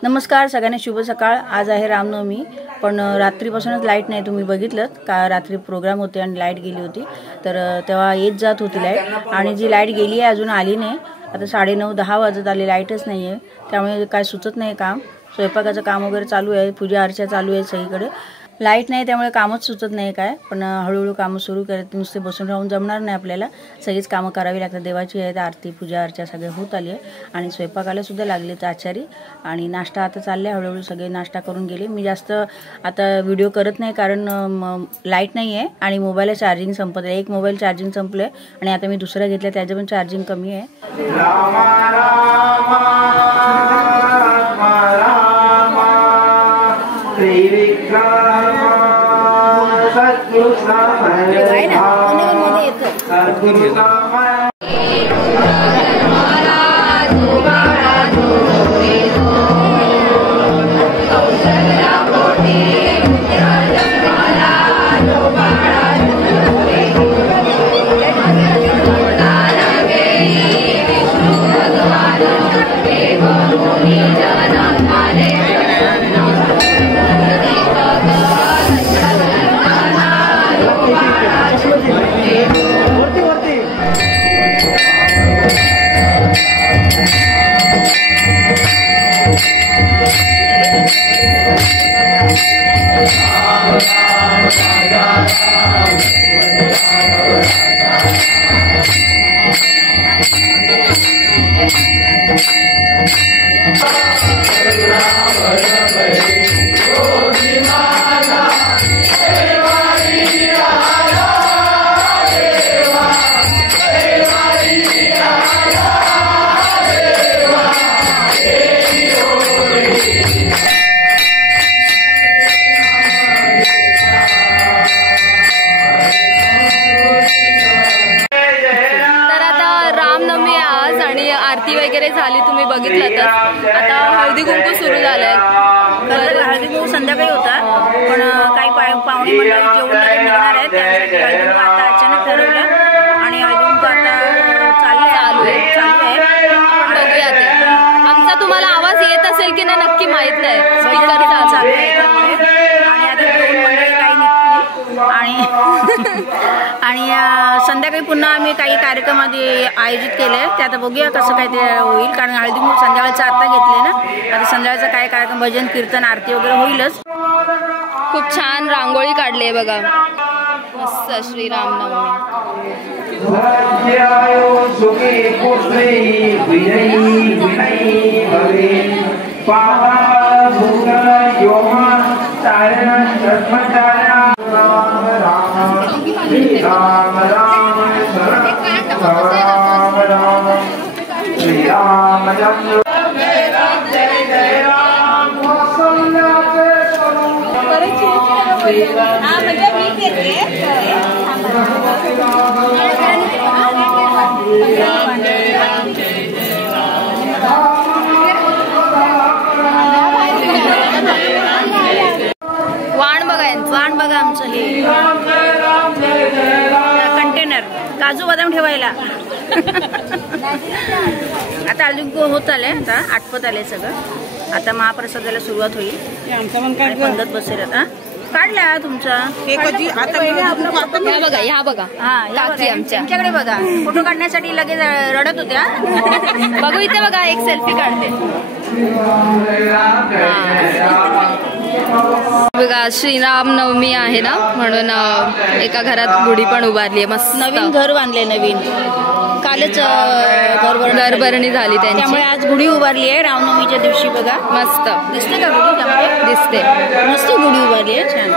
नमस्कार सगळ्यांना, शुभ सकाळ। आज आहे रामनवमी, पण रात्रीपासूनच लाईट नाही। तुम्ही बघितलं का रात्री प्रोग्राम होते आणि लाईट गेली होती, तर तेव्हा येत जात होती लाईट, आणि जी लाईट गेली आहे अजून आली नाही। आता 9:30-10 वाजत आले, लाईटच नाही आहे, त्यामुळे काय सुचत नाही काम। स्वयंपाकाचं काम वगैरे चालू आहे, पूजा अर्चा चालू आहे सगळीकडे। लाईट नाही त्यामुळे कामच सुचत नाही काय, पण हळूहळू कामं सुरू करत, नुसते बसून राहून जमणार नाही आपल्याला, सगळीच कामं करावी लागतात। देवाची आहेत, आरती पूजा अर्चा सगळे होत आली आहे, आणि स्वयंपाकाला सुद्धा लागले तर आचारी, आणि नाश्ता आता चालले, हळूहळू सगळे नाश्ता करून गेले। मी जास्त आता व्हिडिओ करत नाही, कारण लाईट नाही आहे आणि मोबाईलला चार्जिंग संपत आहे। एक मोबाईल चार्जिंग संपलं आहे आणि आता मी दुसरा घेतला, त्याचं पण चार्जिंग कमी आहे। आरती वगैरे झाली, तुम्ही बघितलं तर आता हळदी कुंकू सुरू झालंय। हळदी कुंकू संध्याकाळी होता, पण काही पाहुणे मंडळी जेवण निघणार आहेत, त्यासाठी हळदी कुंकू आता अचानक ठरवलं आणि हळदी कुंकू आता चालू आहे। बघूया ते, आमचा तुम्हाला आवाज येत असेल की नाही नक्की माहित नाही, स्पीकर चालू आहे आणि आता जेवण मंडळी काही निघतील आणि संध्याकाळी पुन्हा आम्ही काही कार्यक्रम आधी आयोजित केले, ते आता बघूया कसं काय ते होईल, कारण हळदी कुंकू संध्याकाळचं आता घेतले ना, आता संध्याकाळचा काय कार्यक्रम, भजन कीर्तन आरती वगैरे होईलच। खूप छान रांगोळी काढली आहे बघा, मस्त श्रीरामनवमी। राम राम राम राम श्री राम जय जय राम वाण बघा आमचं हे कंटेनर काजू बदाम ठेवायला। आता हळदी कुंकू होत आले, आता आटपत आले सगळं, आता महाप्रसादाला सुरुवात होईल। पंगत बसेल आता, काढला तुमचा ह्या बघा काकी आमच्याकडे बघा, फोटो काढण्यासाठी लगेच रडत होत्या। बघू इथे बघा, एक सेल्फी काढते बघा। श्रीरामनवमी आहे ना, म्हणून एका घरात गुढी पण उभारली आहे, मस्त नवीन घर बांधले, नवीन कालच घरभरणी झाली त्यांची, त्यामुळे आज गुढी उभारली आहे रामनवमीच्या दिवशी। बघा मस्त दिसते का गुढी, त्यामध्ये दिसते, मस्त गुढी उभारली आहे, छान।